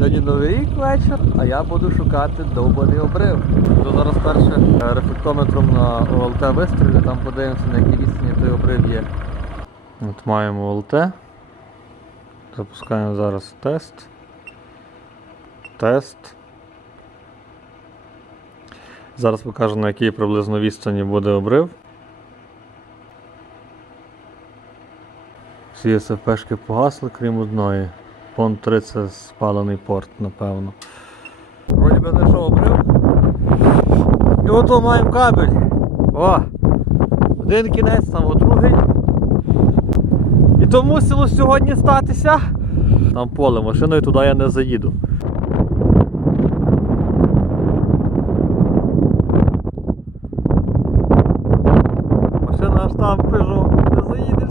Сьогодні новий рік вечір, а я буду шукати довбаний обрив. То зараз перше е, рефлектометром на ОЛТ вистрілю, там подивимося на якій відстані той обрив є. От маємо ОЛТ. Запускаємо зараз тест. Тест. Зараз покажу на якій приблизно відстані буде обрив. Всі СФПшки погасли, крім одної. Пон 3 це спалений порт, напевно. Вроді би знайшов обрив. І ото маємо кабель. О! Один кінець, там другий. І то мусило сьогодні статися. Там поле, машиною туди я не заїду. Машина аж там пижу. Не заїдеш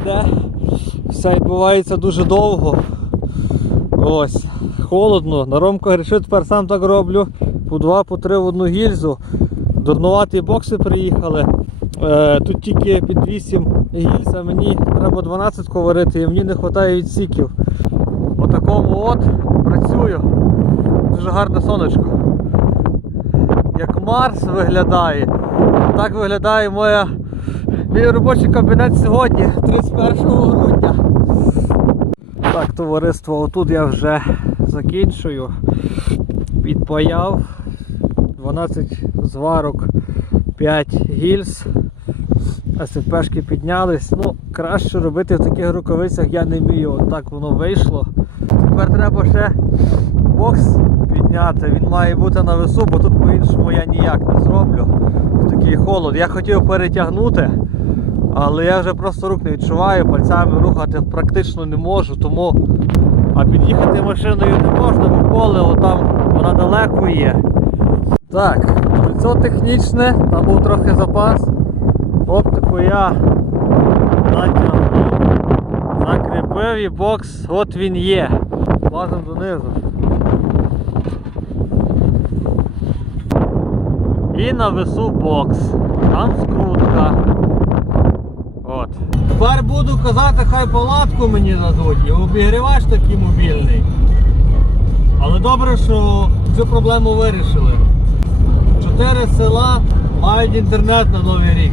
йде. Все відбувається дуже довго. Ось. Холодно. На Ромка грішить, тепер сам так роблю. По два, по три в одну гільзу. Дурнуваті бокси приїхали. Е, тут тільки під 8 гільз, а мені треба 12 варити і мені не вистачає відсіків. Отакому от працюю. Дуже гарне сонечко. Як Марс виглядає. Так виглядає моя, мій робочий кабінет сьогодні, 31 грудня. Так, товариство, отут я вже закінчую. Підпаяв 12 зварок, 5 гільз. СФПшки піднялись. Ну, краще робити в таких рукавицях я не вмію. Отак воно вийшло. Тепер треба ще бокс підняти. Він має бути на весу, бо тут по-іншому я ніяк не зроблю. В такий холод. Я хотів перетягнути, але я вже просто рук не відчуваю, пальцями рухати практично не можу, тому а під'їхати машиною не можна, бо поле отам вона далеко є. Так, кольцо технічне, там був трохи запас. Оптику я натягнув, закріпив і бокс, от він є. Лазимо донизу. І на весу бокс. Там скрутка. Тепер буду казати, хай палатку мені дадуть і обігрівач такий мобільний. Але добре, що цю проблему вирішили. Чотири села мають інтернет на Новий рік.